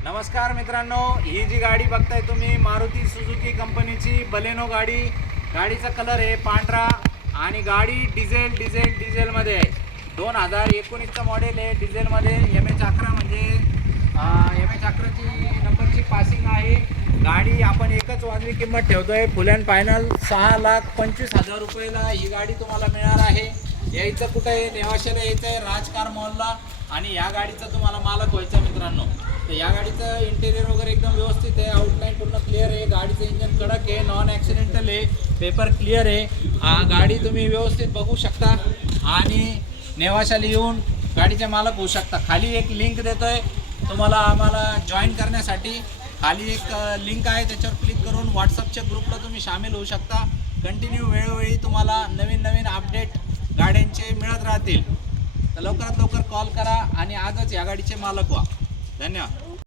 नमस्कार मित्रांनो, ही जी गाडी बघताय तुम्ही मारुती सुझुकी कंपनीची बलेनो गाडी. गाडीचा कलर आहे पांढरा आणि गाडी डिझेलमध्ये आहे. 2019चं मॉडेल आहे. डिझेलमध्ये MH11 म्हणजे MH11ची नंबरची पासिंग आहे. गाडी आपण एकच वाजवी किंमत ठेवतोय. फुल अँड फायनल 6,25,000 रुपयाला ही गाडी तुम्हाला मिळणार आहे. यायचं कुठं आहे? नेवाशाला यायचं आहे, राजकार मॉलला. आणि या गाडीचा तुम्हाला मालक व्हायचं मित्रांनो. तर या गाडीचं इंटेरियर वगैरे एकदम व्यवस्थित आहे. आउटलाईन पूर्ण क्लिअर आहे. गाडीचं इंजन कडक आहे, नॉन ॲक्सिडेंटल आहे, पेपर क्लिअर आहे. गाडी तुम्ही व्यवस्थित बघू शकता आणि नेवाशाला येऊन गाडीचे मालक होऊ शकता. खाली एक लिंक देतोय तुम्हाला आम्हाला जॉईन करण्यासाठी. खाली एक लिंक आहे, त्याच्यावर क्लिक करून व्हॉट्सअपच्या ग्रुपला तुम्ही सामील होऊ शकता. कंटिन्यू वेळोवेळी तुम्हाला नवीन अपडेट गाड्यांचे मिळत राहतील. तर लवकरात लवकर कॉल करा आणि आजच या गाडीचे मालक व्हा. धन्यवाद.